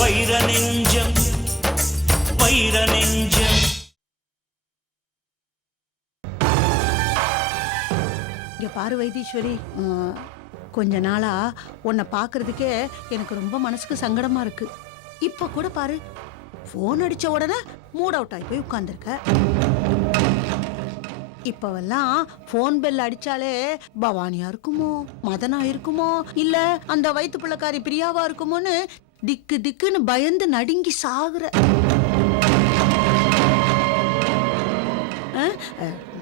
வைர நெஞ்சம் வைர நெஞ்சம். இங்க பாரு வைத்தீஸ்வரி, கொஞ்ச நாளா உன்னை பார்க்கறதுக்கே எனக்கு ரொம்ப மனசுக்கு சங்கடமா இருக்கு. இப்ப கூட பாரு, போன் அடிச்ச உடனே மூட் அவுட் ஆகி போய் உட்கார்ந்துருக்க. இப்பவெல்லாம் போன் பெல் அடிச்சாலே பவானியா இருக்குமோ, மதனா இருக்குமோ, இல்ல அந்த வயிற்று பிள்ளைக்காரி பிரியாவா இருக்குமோன்னு திக்கு திக்குன்னு பயந்து நடுங்கி சாகுற.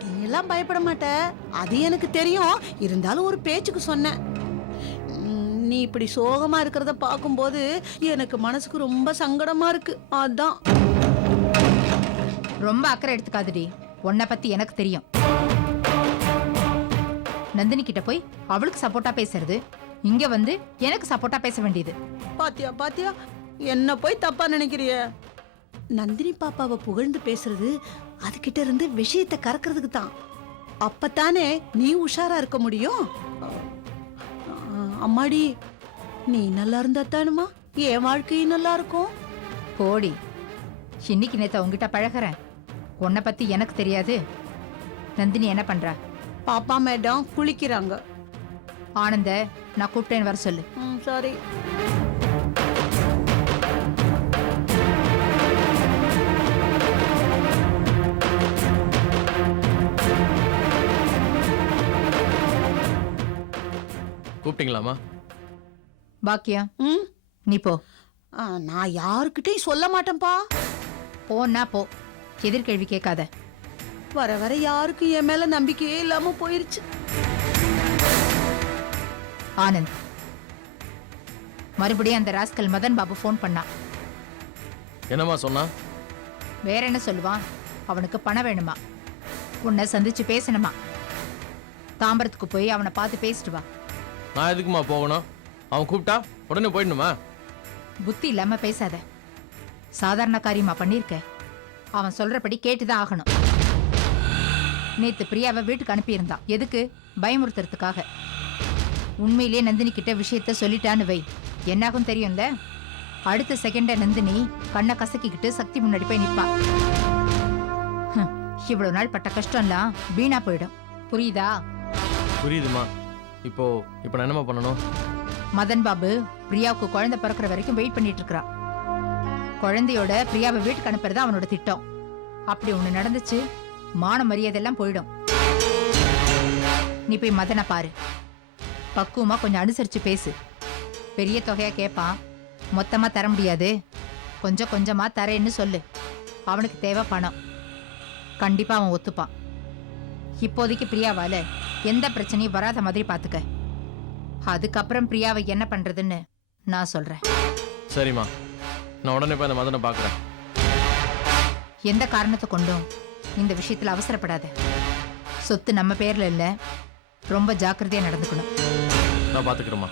நீ எல்லாம் பயப்பட மாட்ட, அது எனக்கு தெரியும். இருந்தாலும் ஒரு பேச்சுக்கு சொன்னேன். நீ இப்படி சோகமா இருக்கிறத பார்க்கும்போது எனக்கு மனசுக்கு ரொம்ப சங்கடமா இருக்கு. அதான். ரொம்ப அக்கறை எடுத்துக்காதடி, உன்னை பத்தி எனக்கு தெரியும். நந்தினி கிட்ட போய் அவளுக்கு சப்போர்ட்டா பேசுறது, இங்க வந்து எனக்கு சப்போர்ட்டா பேச வேண்டியது. பாத்தியா பாத்தியா, என்ன போய் தப்பா நினைக்கிறிய? நந்தினி பாப்பாவை புகழ்ந்து பேசுறது அதுகிட்ட இருந்து விஷயத்தை கறக்கிறதுக்கு தான். அப்பத்தானே நீ உஷாரா இருக்க முடியும். அம்மாடி, நீ நல்லா இருந்தா தானுமா என் வாழ்க்கையும் நல்லா இருக்கும். போடி, இன்னைக்கு நேத்த உங்ககிட்ட பழகிறேன், உன்னை பத்தி எனக்கு தெரியாது. நந்தினி என்ன பண்றா? பாப்பா மேடம் குளிக்கிறாங்க. ஆனந்த நான் கூப்பிட்டேன்னு வர சொல்லு. சாரி. கூப்பிட்டீங்களாமா? பாக்கியம், நீ போ. நான் யாருக்கிட்டையும் சொல்ல மாட்டேன்பா. போன்னா போ, எதிர்கேள்வி கேட்காத. வர வர யாருக்கு என் மேல நம்பிக்கையே இல்லாம போயிருச்சு. ஆனந்த், மறுபடியும் அந்த ராஸ்கல் மதன் பாபு போன் பண்ணா. என்னம்மா சொன்னா? வேற என்ன சொல்லுவான்? அவனுக்கு பணம் வேணுமா, உன்னை சந்திச்சு பேசணுமா. தாம்பரத்துக்கு போய் அவனை பார்த்து பேசிட்டு வா. நான் எதுக்குமா போகணும்? அவன் கூப்பிட்டா உடனே போயிடணுமா? புத்தி இல்லாம பேசாத. சாதாரண காரியமா பண்ணிருக்க. அவன் சொல்றபடி கேட்டுதான் ஆகணும். நேத்து பிரியாவை வீட்டுக்கு அனுப்பியிருந்தான். எதுக்கு? பயமுறுத்துறதுக்காக. உண்மையிலேயே நந்தினி கிட்ட விஷயத்த சொல்லிட்டான்னு வை, என்னாகும் தெரியும்ல. அடுத்த செகண்ட நந்தினி கண்ணை கசக்கிக்கிட்டு சக்தி முன்னாடி போய் நிப்பா. இவ்வளவு நாள் பட்ட கஷ்டம்லாம் வீணா போயிடும். புரியுதா? புரியுதுமா. இப்போ நான் என்னமா பண்ணணும்? மதன் பாபு பிரியாவுக்கு குழந்தை பிறக்கிற வரைக்கும் வெயிட் பண்ணிட்டு இருக்கிறான். குழந்தையோட பிரியாவை வீட்டுக்கு அனுப்புறது அவனோட திட்டம். அப்படி ஒண்ணு நடந்துச்சு, மான மரியாதை எல்லாம் போயிடும். நீ போய் மதனை பாரு, பக்குவமா கொஞ்சம் அனுசரிச்சு பேசு. பெரிய தொகையா கேட்பான், மொத்தமா தர முடியாது, கொஞ்சம் கொஞ்சமா தரேன்னு சொல்லு. அவனுக்கு தேவை பணம், கண்டிப்பா அவன் ஒத்துப்பான். இப்போதைக்கு பிரியாவால எந்த பிரச்சனையும் வராத மாதிரி பாத்துக்க. அதுக்கப்புறம் பிரியாவை என்ன பண்றதுன்னு நான் சொல்றேன். சரிம்மா, நான் உடனே போய் அந்த மதனை பாக்குறேன். எந்த காரணத்தை கொண்டும் இந்த விஷயத்துல அவசரப்படாத. சொத்து நம்ம பேர்ல இல்ல, ரொம்ப ஜாக்கிரதையா நடந்துக்கணும். நான் பாத்துக்கிறேம்மா.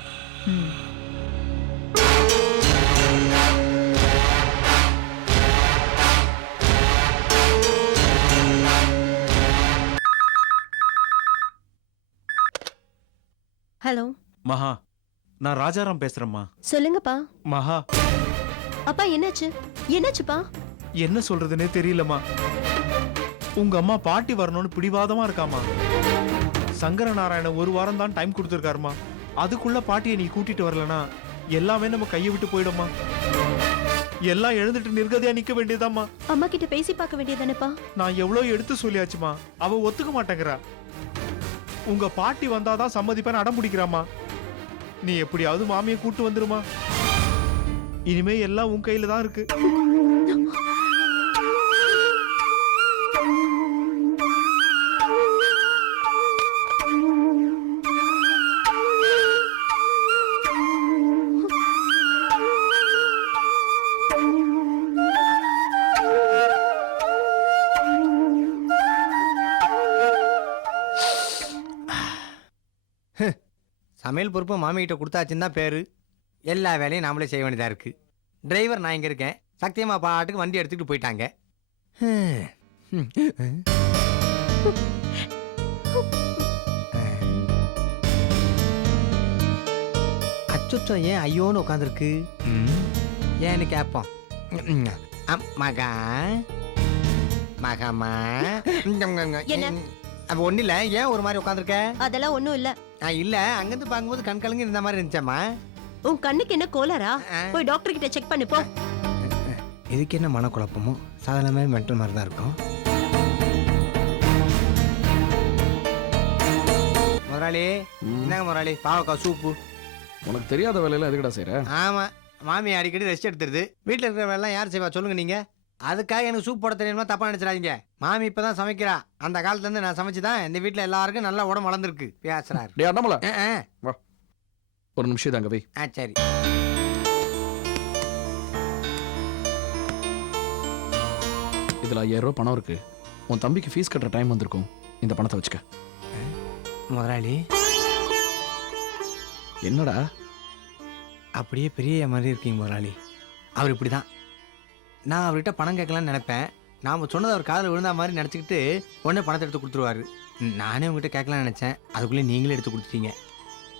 ஹலோ மகா, நான் ராஜாராம் பேசுறேம்மா. சொல்லுங்கப்பா. மகா, அப்பா என்னாச்சு? என்னாச்சுப்பா? என்ன சொல்றதுன்னே தெரியலம்மா. உங்க அம்மா பாட்டி வரணும்னு பிடிவாதமா இருக்காமா. சங்கர நாராயணன் ஒரு வாரம் தான் டைம் கொடுத்துருக்காருமா. அதுக்குள்ள பாட்டியை நீ கூட்டிட்டு வரலனா எல்லாமே நம்ம கையை விட்டு போயிடுமா. எல்லாம் எழுந்துட்டு நிர்கதியா நிக்க வேண்டியதாம்மா. அம்மா கிட்ட பேசி பார்க்க வேண்டியதானேப்பா? நான் எவ்வளவு எடுத்து சொல்லியாச்சுமா, அவ ஒத்துக்க மாட்டேங்கிறா. உங்க பாட்டி வந்தாதான் சம்மதிப்பேன்னு அடம் பிடிக்கிறாமா. நீ எப்படியாவது மாமியை கூட்டு வந்துருமா. இனிமே எல்லாம் உன் கையில தான் இருக்கு. சமையல் பொறுப்பு மாமிகிட்ட கொடுத்தாச்சுன்னு தான் பேர். எல்லா வேலையும் நாமளே செய்ய வேண்டியதாக இருக்குது. டிரைவர் நான் இங்கே இருக்கேன், சத்தியமா பாட்டுக்கு வண்டி எடுத்துக்கிட்டு போயிட்டாங்க. அச்சோ ஏன் ஐயோன்னு உட்காந்துருக்கு ஏன்னு கேட்போம். மகா மகாமா என்ன? அப்ப ஒன்றும் இல்லை, ஏன் ஒரு மாதிரி உட்காந்துருக்க? அதெல்லாம் ஒண்ணும் இல்ல. இல்லை, அங்கேருந்து பார்க்கும்போது கண் கலங்கி இருந்த மாதிரி இருந்துச்சாம்மா. உன் கண்ணுக்கு என்ன கோளாரா? போய் டாக்டர் கிட்ட செக் பண்ணு போ. இதுக்கு என்ன மனக்குழப்பமோ? சாதாரணமாக மென்டல் மாதிரி தான் இருக்கும். முதலாளி என்னங்க முதலாளி, பாவக்காய் சூப்பு. உனக்கு தெரியாத வேலையில எதுக்கடா செய்யற? ஆமாம், மாமி அடிக்கடி ரெஸ்ட் எடுத்துருது. வீட்டில் இருக்கிற வேலைலாம் யார் செய்வா சொல்லுங்க நீங்க. அதுக்காக எனக்கு சூப் போட தெரியுமா தப்பா நினைச்சிடாதீங்க. மாமி இப்பதான் சமைக்கிறா. அந்த காலத்துலேருந்து நான் சமைச்சு தான் இந்த வீட்டில் எல்லாருக்கும் நல்லா உடம்பு வளர்ந்துருக்கு. பேசுறாரு. டேய் அண்ணாமலை, ஒரு நிமிஷம் தாங்க வை. சரி. இதுல 5000 ரூபாய் பணம் இருக்கு. உன் தம்பிக்கு ஃபீஸ் கட்டுற டைம் வந்திருக்கும். இந்த பணத்தை வச்சுக்க. முதலாளி என்னடா அப்படியே பெரிய மாதிரி இருக்கீங்க முதலாளி. அவர் இப்படி தான். நான் அவர்கிட்ட பணம் கேட்கலான்னு நினைப்பேன். நாம் சொன்னது அவர் காதில் விழுந்தா மாதிரி நினச்சிக்கிட்டு உடனே பணத்தை எடுத்து கொடுத்துருவாரு. நானே உங்ககிட்ட கேட்கலான்னு நினச்சேன். அதுக்குள்ளே நீங்களே எடுத்து கொடுத்துட்டீங்க.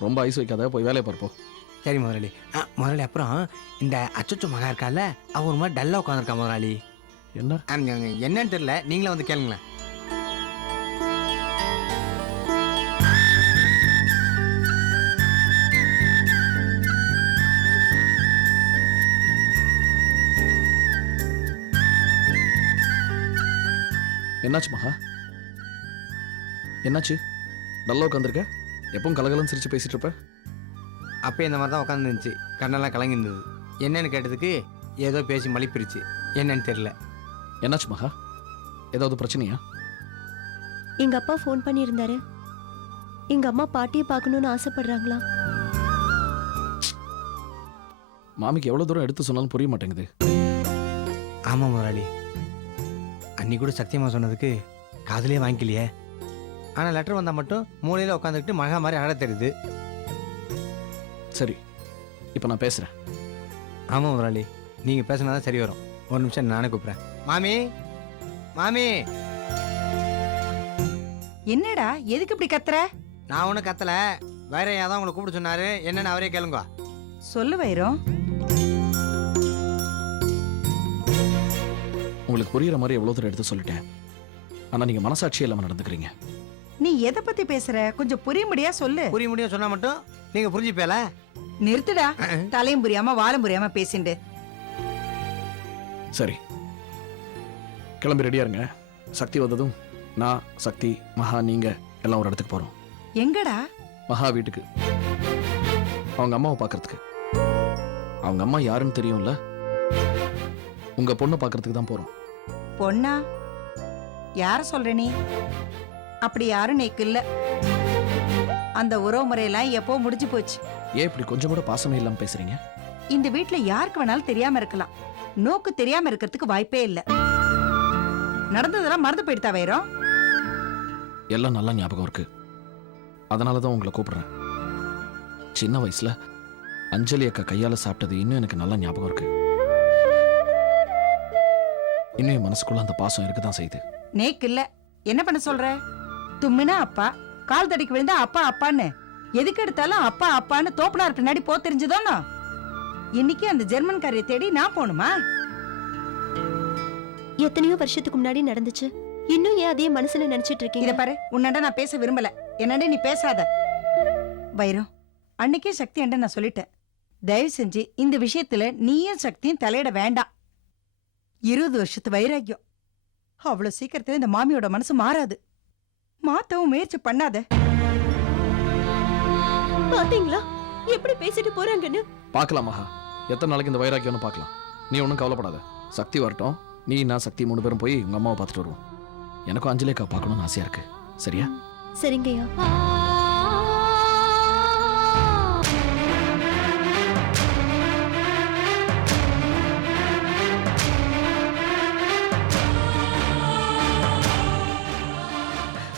ரொம்ப ஐஸ் வைக்காத, போய் வேலையை பார்ப்போம். சரி முதலாளி. முதலாளி அப்புறம் இந்த அச்சொச்சோ மகா இருக்கால, அவ ஒரு மாதிரி டல்லாக உட்காந்துருக்கா முதலாளி. என்ன என்னன்னு தெரியல, நீங்களே வந்து கேளுங்களேன். என்னாச்சு மகா? என்னாச்சு? நல்லா உட்காந்துருக்க? எப்பவும் கலகலன்னு சிரிச்சு பேசிட்டு இருப்ப. அப்போ இந்த மாதிரி தான் உட்காந்துருந்துச்சு. கண்ணெல்லாம் கலங்கி இருந்தது. என்னன்னு கேட்டதுக்கு ஏதோ பேசி மலிப்பிருச்சு. என்னன்னு தெரியல. என்னாச்சு மகா? ஏதாவது பிரச்சனையா? எங்க அப்பா ஃபோன் பண்ணியிருந்தாரு. எங்க அம்மா பாட்டியை பார்க்கணும்னு ஆசைப்படுறாங்களா? மாமிக்கு எவ்வளவு தூரம் எடுத்து சொன்னாலும் புரிய மாட்டேங்குது. ஆமாம் முதலாளி, அன்னி கூட சத்தியமாக சொன்னதுக்கு காதலே வாங்கிக்கலையே. ஆனால் லெட்டர் வந்தால் மட்டும் மூலையில் உட்காந்துக்கிட்டு மகா மாதிரி அழ தெரியுது. சரி, இப்போ நான் பேசுறேன். ஆமாம் முதலாளி, நீங்கள் பேசினா தான் சரி வரும். ஒரு நிமிஷம் நானே கூப்பிட்றேன். மாமி மாமி. என்னடா எதுக்கு இப்படி கத்துற? நான் ஒன்றும் கத்தலை. வேற ஏதாவது உங்களை கூப்பிட சொன்னாரு. என்னன்னு அவரே கேளுங்க. சொல்லு வைரம். உங்களுக்கு புரியுற மாதிரி எவ்வளவு தூரம் எடுத்து சொல்லிட்டேன். ஆனா நீங்க மனசாட்சி இல்லாம நடந்துக்கிறீங்க. நீ எதை பத்தி பேசுற? கொஞ்சம் புரியும்படியா சொல்லு. புரிய முடியும் சொன்னா மட்டும் நீங்க புரிஞ்சுப்பேல. நிறுத்துடா. தலையும் புரியாம வாழும் புரியாம பேசிண்டு. சரி, கிளம்பி ரெடியா இருங்க. சக்தி வந்ததும் நான், சக்தி, மகா, நீங்க எல்லாம் ஒரு இடத்துக்கு போறோம். எங்கடா? மகா வீட்டுக்கு. அவங்க அம்மாவை பார்க்கறதுக்கு. அவங்க அம்மா யாருன்னு தெரியும்ல? உங்க பொண்ணை பார்க்கறதுக்கு தான் போறோம். பொண்ணா? யார சொல்ற நீ? அப்படி யாரும் நேக்கு இல்ல. அந்த உறவு முறையெல்லாம் எப்போ முடிஞ்சு போச்சு. ஏன் இப்படி கொஞ்சம் கூட பாசமே இல்லாம பேசுறீங்க? இந்த வீட்ல யாருக்கு வேணாலும் தெரியாம இருக்கலாம். நோக்கு தெரியாம இருக்கிறதுக்கு வாய்ப்பே இல்ல. நடந்ததெல்லாம் மறந்து போயிடுதா வைரம்? எல்லாம் நல்லா ஞாபகம் இருக்கு. அதனால தான் உங்களை கூப்பிடுறேன். சின்ன வயசுல அஞ்சலி அக்கா கையால சாப்பிட்டது இன்னும் எனக்கு நல்லா ஞாபகம் இருக்கு. இன்னும் என் மனசுக்குள்ள அந்த பாசம் இருக்குதான் செய்யுது. நேக்கு இல்ல. என்ன பண்ண சொல்ற? தும்மினா அப்பா, கால் தடிக்கு விழுந்தா அப்பா அப்பான்னு, எதுக்கு எடுத்தாலும் அப்பா அப்பான்னு தோப்பனார் பின்னாடி போ தெரிஞ்சதோனா? இன்னைக்கு அந்த ஜெர்மன்காரியை தேடி நான் போகணுமா? எத்தனையோ வருஷத்துக்கு முன்னாடி நடந்துச்சு. இன்னும் ஏன் அதே மனசுல நினைச்சிட்டு இத இருக்கீங்க? பாரு, உன்னண்ட நான் பேச விரும்பல. என்னண்ட நீ பேசாத. வைரம், அன்னைக்கே சக்தி அண்ட நான் சொல்லிட்டேன். தயவு செஞ்சு இந்த விஷயத்துல நீயும் சக்தியும் தலையிட வேண்டாம். 20 வருஷத்து வைராக்கியம். அவ்வளவு சீக்கிரத்துல இந்த மாமியோட மனசு மாறாது. மாத்தவும் முயற்சி பண்ணாத. பாத்தீங்களா எப்படி பேசிட்டு போறாங்கன்னு? பார்க்கலாம் மகா, எத்தனை நாளைக்கு இந்த வைராக்கியம்னு பார்க்கலாம். நீ ஒன்றும் கவலைப்படாத. சக்தி வரட்டும். நீ நான் சக்தி 3 பேரும் போய் உங்க அம்மாவை பார்த்துட்டு வருவோம். எனக்கும் அஞ்சலி அக்கா பார்க்கணும்னு ஆசையா இருக்கு. சரியா? சரிங்கய்யா.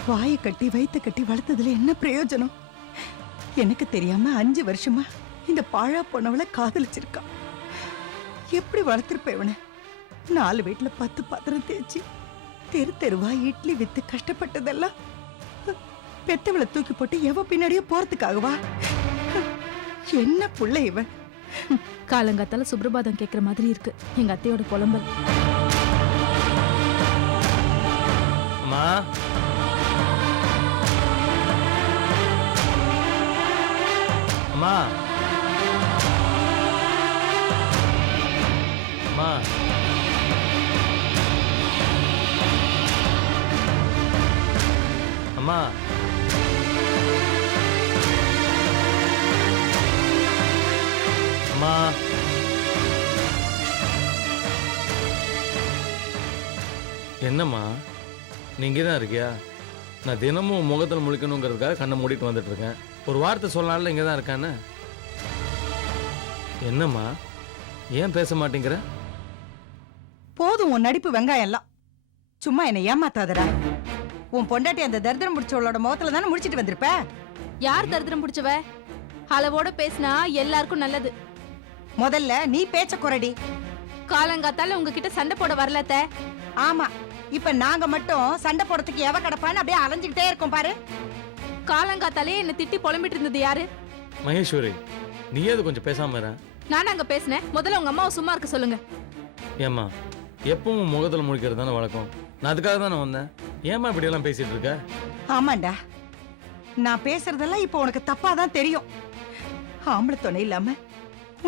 வாயை கட்டி வயிற்று கட்டி வளர்த்ததுல என்ன பிரயோஜனம்? எனக்கு தெரியாம 5 வருஷமா இந்த பாழா போனவளை காதலிச்சிருக்கான். எப்படி வளர்த்திருப்ப இவனை? 4 வீட்டுல 10 பாத்திரம் தேய்ச்சி தெரு தெருவா இட்லி வித்து கஷ்டப்பட்டதெல்லாம் பெத்தவளை தூக்கி போட்டு எவ பின்னாடியே போறதுக்காகவா? என்ன புள்ள இவன்? காலங்காத்தால சுப்ரபாதம் கேக்குற மாதிரி இருக்கு எங்க அத்தையோட புலம்பல். அம்மா அம்மா அம்மா அம்மா அம்மா என்னம்மா நீங்க தான் இருக்கியா? நான் தினமும் முகத்தில் முழிக்கணுங்கிறதுக்காக கண்ணை மூடிட்டு வந்துட்டு இருக்கேன். ஒரு வார்த்தை சொல்லனால இங்கே தான் இருக்கான்னு. என்னம்மா ஏன் பேச மாட்டேங்கிற? போதும் உன் நடிப்பு வெங்காயம் எல்லாம். சும்மா என்னை ஏமாத்தாதடா. உன் பொண்டாட்டி அந்த தரித்திரம் முடிச்சவளோட முகத்துல தானே முடிச்சிட்டு வந்திருப்ப. யார் தரித்திரம் பிடிச்சவ? அளவோட பேசினா எல்லாருக்கும் நல்லது. முதல்ல நீ பேச்ச குறடி. காலங்காத்தால உங்ககிட்ட சண்டை போட வரலத்த. ஆமா, இப்ப நாங்க மட்டும் சண்டை போடுறதுக்கு எவ கிடப்பான்னு அப்படியே அலைஞ்சுக்கிட்டே இருக்கோம் பாரு. காலங்காத்தாலே என்ன திட்டி புலம்பிட்டு இருந்தது யாரு? மகேஸ்வரி, நீயே அது கொஞ்சம் பேசாம இரு. நானும் அங்க பேசினேன். முதல்ல உங்க அம்மாவை சும்மா இருக்க சொல்லுங்க. ஏம்மா எப்பவும் முகத்தில் முழிக்கிறது தானே வழக்கம். நான் அதுக்காக தானே வந்தேன். ஏம்மா இப்படியெல்லாம் பேசிட்டு இருக்க? ஆமாண்டா, நான் பேசுறதெல்லாம் இப்ப உனக்கு தப்பா தான் தெரியும். ஆம்பளை துணை இல்லாம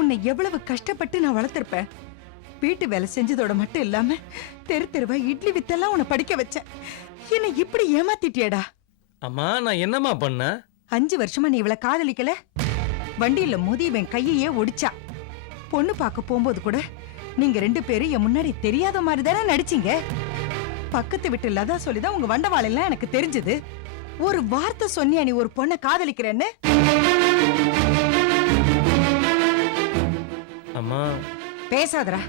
உன்னை எவ்வளவு கஷ்டப்பட்டு நான் வளர்த்திருப்பேன். வீட்டு வேலை செஞ்சதோட மட்டும் இல்லாம தெரு தெருவா இட்லி வித்தெல்லாம் உன்னை படிக்க வச்சேன். என்னை இப்படி ஏமாத்திட்டியடா. அம்மா நான் என்னம்மா பண்ணேன்? 5 வருஷமா நீ இவளை காதலிக்கல. வண்டியில மோதி இவன் கையையே ஒடிச்சா. பொண்ணு பார்க்க போகும்போது கூட நீங்க 2 பேரும் என் முன்னாடி தெரியாத மாதிரி தானே நடிச்சீங்க. பக்கத்து வீட்டு லதா சொல்லிதான் உங்க வண்டவாளெல்லாம் எனக்கு தெரிஞ்சது. ஒரு வார்த்தை சொன்னியா நீ ஒரு பொண்ணை காதலிக்கிறேன்னு? அம்மா பேசாதடா.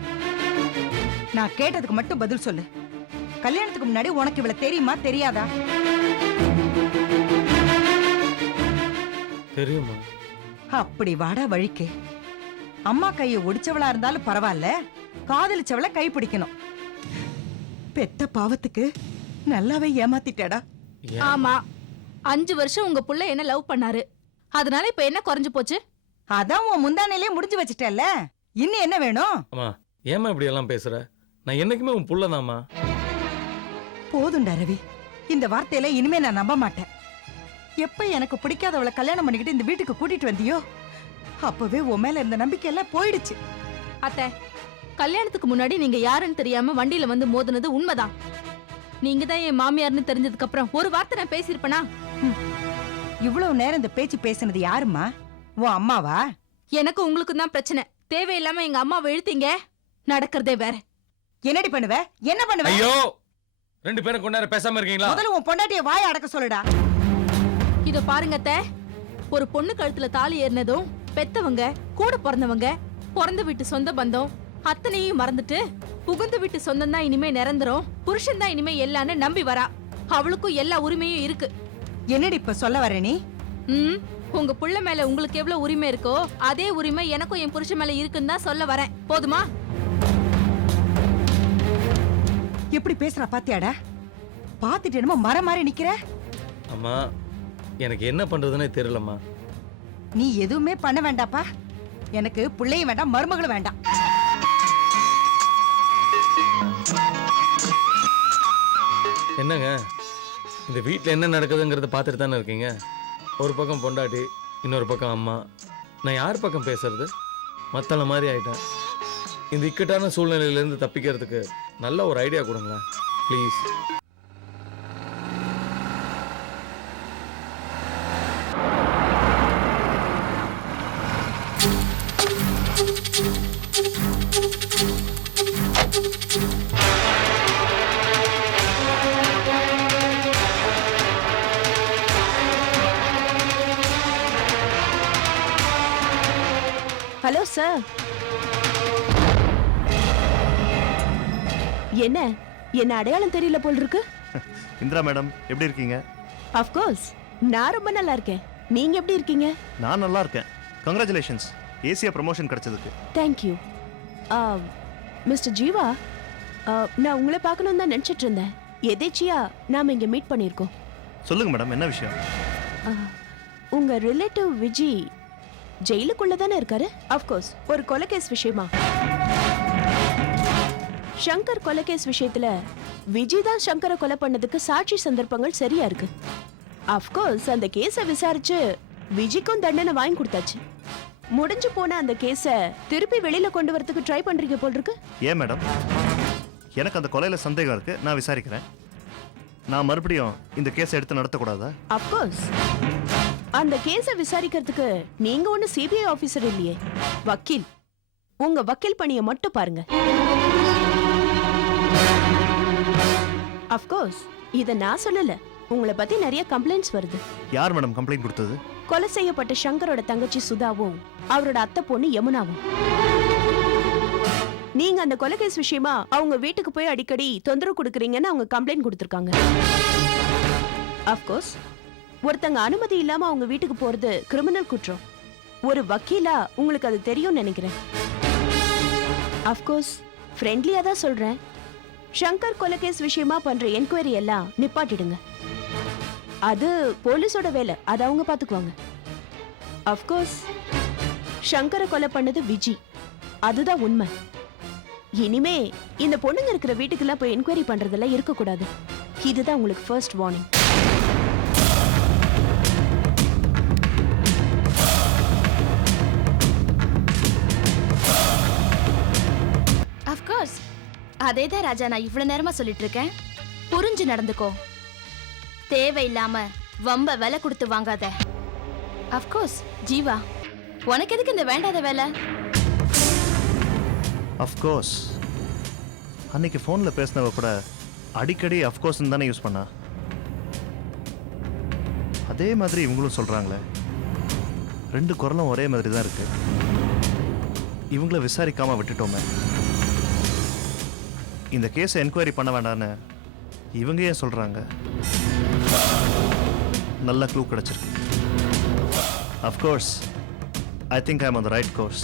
நான் கேட்டதுக்கு மட்டும் பதில் சொல்லு. கல்யாணத்துக்கு முன்னாடி உனக்கு இவள தெரியுமா தெரியாதா? தெரியுமா? அப்படி வாடா வழிக்கு. அம்மா கையை ஒடிச்சவளா இருந்தாலும் பரவாயில்ல, காதலிச்சவளை கை பிடிக்கணும். பெத்த பாவத்துக்கு நல்லாவே ஏமாத்திட்டடா. ஆமா, 5 வருஷம் உங்க புள்ள என்ன லவ் பண்ணாரு. அதனால இப்ப என்ன குறைஞ்சு போச்சு? அதான் உன் முந்தானையிலே முடிஞ்சு வச்சிட்டல்ல, இன்னும் என்ன வேணும்? அம்மா ஏம்மா இப்படி எல்லாம் பேசுற? நான் என்னைக்குமே உன் புள்ளதாம்மா. போதுண்டா ரவி, இந்த வார்த்தையில இனிமே நான் நம்ப மாட்டேன். எப்ப எனக்கு பிடிக்காதவளை கல்யாணம் பண்ணிக்கிட்டு இந்த வீட்டுக்கு கூட்டிட்டு வந்தியோ அப்பவே உன் மேல இருந்த நம்பிக்கை எல்லாம் போயிடுச்சு. அத்தை, கல்யாணத்துக்கு முன்னாடி நீங்க யாருன்னு தெரியாம வண்டியில வந்து மோதுனது உண்மைதான். நீங்க தான் என் மாமியார்னு தெரிஞ்சதுக்கு அப்புறம் ஒரு வார்த்தை நான் பேசியிருப்பேனா? இவ்வளவு நேரம் இந்த பேச்சு பேசினது யாருமா? உன் அம்மாவா? எனக்கு உங்களுக்கு தான் பிரச்சனை. தேவையில்லாம எங்க அம்மாவை இழுத்தீங்க. நடக்கிறதே வேற. என்னடி பண்ணுவ? என்ன பண்ணுவ? ஐயோ, 2 பேரும் கொஞ்ச நேரம் பேசாம இருக்கீங்களா? முதல்ல உன் பொண்டாட்டிய வாயை அடக்க சொல்லுடா. இத பாருங்க அத்தை, ஒரு பொண்ணு கழுத்துல தாலி ஏறினதும் பெத்தவங்க, கூட பிறந்தவங்க, பிறந்த வீட்டு சொந்த பந்தம் அத்தனையும் மறந்துட்டு புகுந்த வீட்டு சொந்தம் தான் இனிமே நிரந்தரம், புருஷன் தான் இனிமே எல்லான்னு நம்பி வரா. அவளுக்கும் எல்லா உரிமையும் இருக்கு. என்னடி இப்ப சொல்ல வர நீ? உங்க புள்ள மேல உங்களுக்கு எவ்வளவு உரிமை இருக்கோ அதே உரிமை எனக்கும் என் புருஷன் மேல இருக்குன்னு தான் சொல்ல வரேன். போதுமா? எப்படி பேசுறா பாத்தியாடா? பாத்துட்டு என்னமோ மரம் மாறி நிக்கிற. அம்மா எனக்கு என்ன பண்றதுன்னே தெரியலம்மா. நீ எதுவுமே பண்ண வேண்டாப்பா. எனக்கு பிள்ளையும் வேண்டாம், மருமகளும் வேண்டாம். என்னங்க, இந்த வீட்டில் என்ன நடக்குதுங்கிறத பார்த்துட்டு தானே இருக்கீங்க. ஒரு பக்கம் பொண்டாட்டி, இன்னொரு பக்கம் அம்மா. நான் யார் பக்கம் பேசுறது? மத்தள மாதிரி ஆயிட்டேன். இந்த இக்கட்டான சூழ்நிலையிலேருந்து தப்பிக்கிறதுக்கு நல்ல ஒரு ஐடியா கொடுங்களேன் ப்ளீஸ். Hello sir. என்ன அடையாளம் தெரியல போல் இருக்கு. இந்திரா மேடம் எப்படி இருக்கீங்க? ஆஃப் கோர்ஸ், நான் ரொம்ப நல்லா இருக்கேன். நீங்க எப்படி இருக்கீங்க? நான் நல்லா இருக்கேன். கங்க்ராச்சுலேஷன்ஸ், ஏசியா ப்ரமோஷன் கிடைச்சதுக்கு. Thank you. மிஸ்டர் ஜீவா, நான் உங்களை பார்க்கணும்னு தான் நினைச்சிட்டு இருந்தேன். எதேச்சியா நாம இங்க மீட் பண்ணியிருக்கோம். சொல்லுங்க மேடம், என்ன விஷயம்? உங்க ரிலேட்டிவ் விஜி ஜெயிலுக்குள்ள தானே இருக்காரு. அஃப்கோர்ஸ் ஒரு கொலைகேஸ் விஷயமா. சங்கர் கொலைகேஸ் விஷயத்துல விஜய் தான் சங்கரை கொலை பண்ணதுக்கு சாட்சி சந்தர்ப்பங்கள் சரியா இருக்கு. அஃப்கோர்ஸ் அந்த கேஸை விசாரிச்சு விஜய்க்கும் தண்டனை வாங்கி கொடுத்தாச்சு. முடிஞ்சு போன அந்த கேஸை திருப்பி வெளியில கொண்டு வரதுக்கு ட்ரை பண்றீங்க போல் இருக்கு. ஏன் மேடம், எனக்கு அந்த கொலையில சந்தேகம் இருக்கு, நான் விசாரிக்கிறேன். நான் மறுபடியும் இந்த கேஸை எடுத்து நடத்தக்கூடாதா? அஃப்கோர்ஸ் அந்த கேஸை விசாரிக்கிறதுக்கு நீங்க ஒண்ணு சிபிஐ ஆபீசர் இல்லையே, வக்கீல். உங்க வக்கீல் பணியை மட்டும் பாருங்க. அஃப்கோர்ஸ் இத நான் சொல்லல, உங்களை பத்தி நிறைய கம்ப்ளைண்ட்ஸ் வருது. யார் மேடம் கம்ப்ளைண்ட் கொடுத்தது? கொலை செய்யப்பட்ட சங்கரோட தங்கச்சி சுதாவும் அவரோட அத்தை பொண்ணு யமுனாவும். நீங்க அந்த கொலைகேஸ் விஷயமா அவங்க வீட்டுக்கு போய் அடிக்கடி தொந்தரவு கொடுக்கறீங்கன்னு அவங்க கம்ப்ளைண்ட் கொடுத்திருக்காங்க. அஃப்கோர்ஸ் ஒருத்தங்க அனுமதி இல்லாம அவங்க வீட்டுக்கு போறது கிரிமினல் குற்றம். ஒரு வக்கீலா உங்களுக்கு அது தெரியும்னு நினைக்கிறேன். அஃப்கோர்ஸ் ஃப்ரெண்ட்லியா தான் சொல்றேன். சங்கர் கொலைகேஸ் விஷயமா பண்ற என்கொயரி எல்லாம் நிப்பாட்டிடுங்க. அது போலீஸோட வேலை, அதை அவங்க பாத்துக்குவாங்க. அஃப்கோர்ஸ் சங்கரை கொலை பண்ணது விஜி, அதுதான் உண்மை. இனிமே இந்த பொண்ணுங்க இருக்கிற வீட்டுக்கெல்லாம் போய் என்கொயரி பண்றதெல்லாம் இருக்கக்கூடாது. இதுதான் உங்களுக்கு ஃபர்ஸ்ட் வார்னிங். அஃப்கோர்ஸ் அதேதான் ராஜா, நான் இவ்வளவு நேரமா சொல்லிட்டு இருக்கேன். புரிஞ்சு நடந்துக்கோ. தேவையில்லாம வம்ப வேலை கொடுத்து வாங்காத. அஃப்கோர்ஸ் ஜீவா, உனக்கு எதுக்கு இந்த வேண்டாத வேலை? அஃப்கோர்ஸ் அன்னைக்கு ஃபோனில் பேசினவ கூட அடிக்கடி அஃப்கோர்ஸ்ன்னு தானே யூஸ் பண்ணா. அதே மாதிரி இவங்களும் சொல்கிறாங்களே, ரெண்டு குரலும் ஒரே மாதிரி தான் இருக்கு. இவங்கள விசாரிக்காமல் விட்டுட்டோமே. இந்த கேஸை என்கொயரி பண்ண வேண்டான்னு இவங்க ஏன் சொல்கிறாங்க? நல்ல க்ளூ கிடச்சிருக்கு. Of course I think I am on the right course.